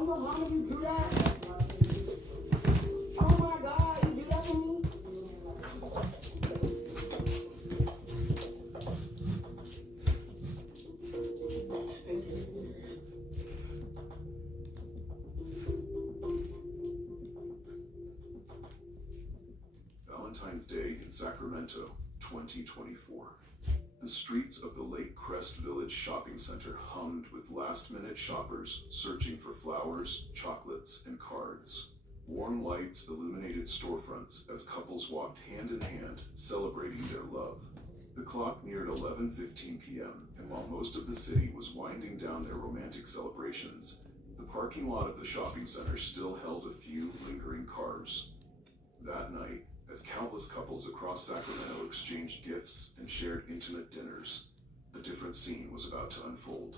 Oh, your mama, you do that? Oh my God, you do that to me? Stinking. Valentine's Day in Sacramento, 2024. The streets of the Lake Crest Village shopping center hummed with last-minute shoppers searching for flowers, chocolates, and cards. Warm lights illuminated storefronts as couples walked hand in hand, celebrating their love. The clock neared 11:15 p.m., and while most of the city was winding down their romantic celebrations, the parking lot of the shopping center still held a few lingering cars. That night, as countless couples across Sacramento exchanged gifts and shared intimate dinners, a different scene was about to unfold.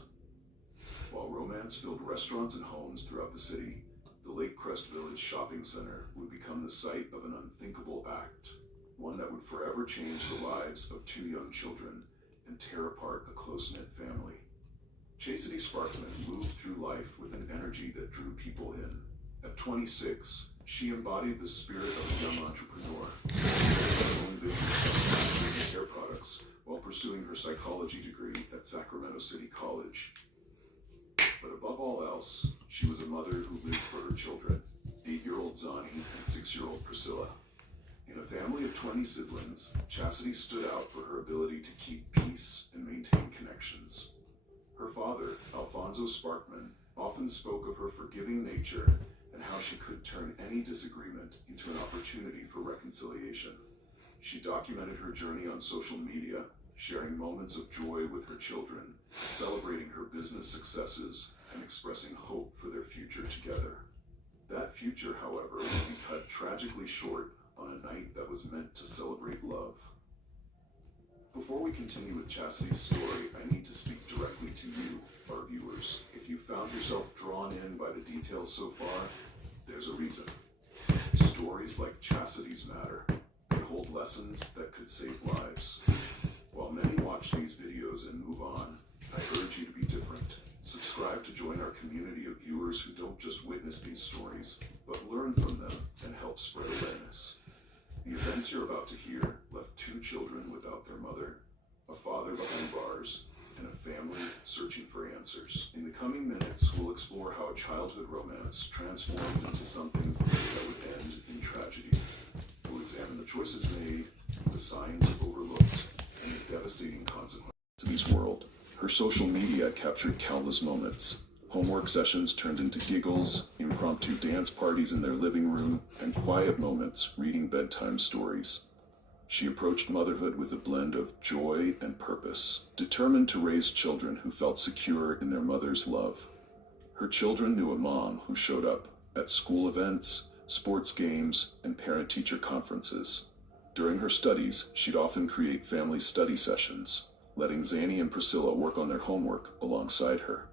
While romance filled restaurants and homes throughout the city, the Lake Crest Village shopping center would become the site of an unthinkable act, one that would forever change the lives of two young children and tear apart a close-knit family. Chastity Sparkman moved through life with an energy that drew people in. At 26, she embodied the spirit of a young entrepreneur, her own business hair products while pursuing her psychology degree at Sacramento City College. But above all else, she was a mother who lived for her children, 8-year-old Zani and 6-year-old Priscilla. In a family of 20 siblings, Chastity stood out for her ability to keep peace and maintain connections. Her father, Alfonso Sparkman, often spoke of her forgiving nature and how she could turn any disagreement into an opportunity for reconciliation. She documented her journey on social media, sharing moments of joy with her children, celebrating her business successes, and expressing hope for their future together. That future, however, would be cut tragically short on a night that was meant to celebrate love. Before we continue with Chastity's story, I need to speak directly to you, our viewers. If you found yourself drawn in by the details so far, there's a reason. Stories like Chastity's matter. They hold lessons that could save lives. While many watch these videos and move on, I urge you to be different. Subscribe to join our community of viewers who don't just witness these stories, but learn from them and help spread awareness. The events you're about to hear left 2 children without their mother, a father behind bars, and a family searching for answers. In the coming minutes, we'll explore how a childhood romance transformed into something that would end in tragedy. We'll examine the choices made, the signs overlooked, and the devastating consequences to this world. Her social media captured countless moments. Homework sessions turned into giggles, impromptu dance parties in their living room, and quiet moments reading bedtime stories. She approached motherhood with a blend of joy and purpose, determined to raise children who felt secure in their mother's love. Her children knew a mom who showed up at school events, sports games, and parent-teacher conferences. During her studies, she'd often create family study sessions, letting Zani and Priscilla work on their homework alongside her.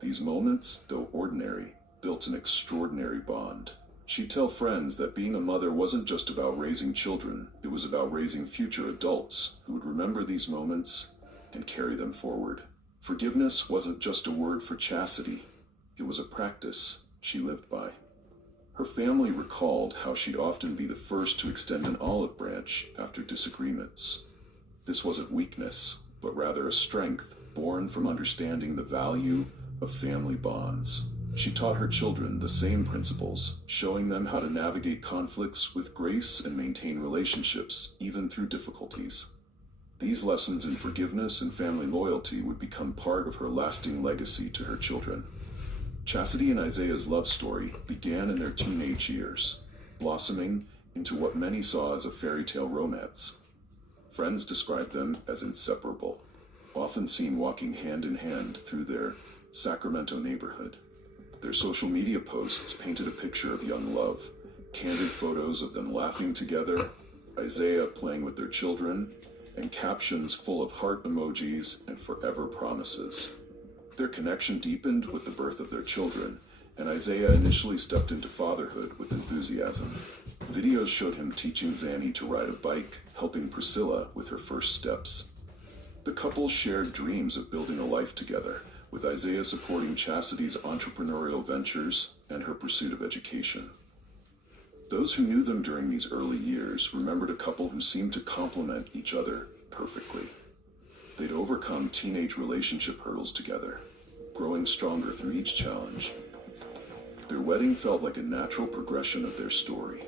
These moments, though ordinary, built an extraordinary bond. She'd tell friends that being a mother wasn't just about raising children, it was about raising future adults who would remember these moments and carry them forward. Forgiveness wasn't just a word for Chastity, it was a practice she lived by. Her family recalled how she'd often be the first to extend an olive branch after disagreements. This wasn't weakness, but rather a strength born from understanding the value of family bonds. She taught her children the same principles, showing them how to navigate conflicts with grace and maintain relationships even through difficulties. These lessons in forgiveness and family loyalty would become part of her lasting legacy to her children. Chastity and Isaiah's love story began in their teenage years, blossoming into what many saw as a fairy tale romance. Friends described them as inseparable, often seen walking hand in hand through their Sacramento neighborhood. Their social media posts painted a picture of young love, candid photos of them laughing together, Isaiah playing with their children, and captions full of heart emojis and forever promises. Their connection deepened with the birth of their children, and Isaiah initially stepped into fatherhood with enthusiasm. Videos showed him teaching Zani to ride a bike, helping Priscilla with her first steps. The couple shared dreams of building a life together, with Isaiah supporting Chastity's entrepreneurial ventures and her pursuit of education. Those who knew them during these early years remembered a couple who seemed to complement each other perfectly. They'd overcome teenage relationship hurdles together, growing stronger through each challenge. Their wedding felt like a natural progression of their story,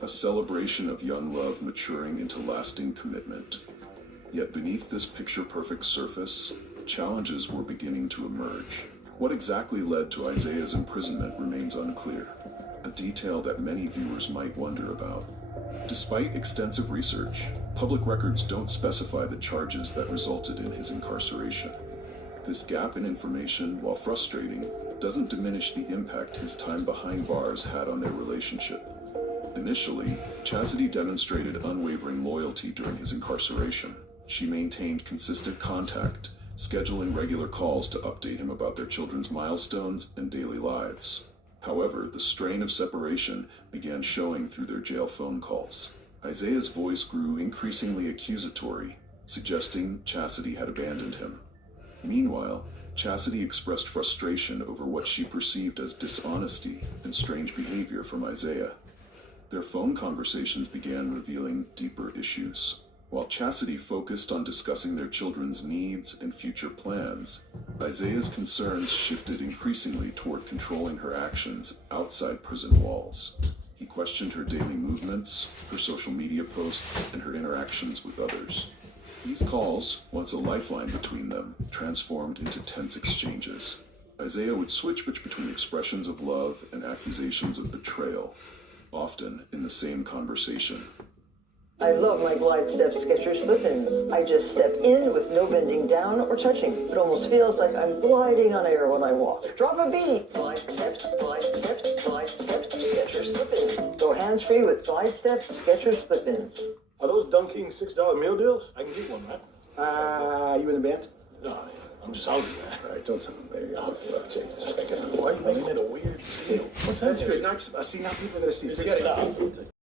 a celebration of young love maturing into lasting commitment. Yet beneath this picture-perfect surface, challenges were beginning to emerge. What exactly led to Isaiah's imprisonment remains unclear, a detail that many viewers might wonder about. Despite extensive research, public records don't specify the charges that resulted in his incarceration. This gap in information, while frustrating, doesn't diminish the impact his time behind bars had on their relationship. Initially, Chastity demonstrated unwavering loyalty during his incarceration. She maintained consistent contact, scheduling regular calls to update him about their children's milestones and daily lives. However, the strain of separation began showing through their jail phone calls. Isaiah's voice grew increasingly accusatory, suggesting Chastity had abandoned him. Meanwhile, Chastity expressed frustration over what she perceived as dishonesty and strange behavior from Isaiah. Their phone conversations began revealing deeper issues. While Chastity focused on discussing their children's needs and future plans, Isaiah's concerns shifted increasingly toward controlling her actions outside prison walls. He questioned her daily movements, her social media posts, and her interactions with others. These calls, once a lifeline between them, transformed into tense exchanges. Isaiah would switch between expressions of love and accusations of betrayal, often in the same conversation. I love my Glide Step Skechers slip-ins. I just step in with no bending down or touching. It almost feels like I'm gliding on air when I walk. Drop a beat. Glide Step, Glide Step, Glide Step, Skechers slip-ins. Go hands-free with Glide Step Skechers slip-ins. Are those Dunking $6 meal deals? I can get one, man. You in a band? No, man. I'm just hungry, man. All right, don't tell me, baby. I'll take this. Why are you making it a weird deal? What's that? That's good. Now, see, now people are going to see. Forget it.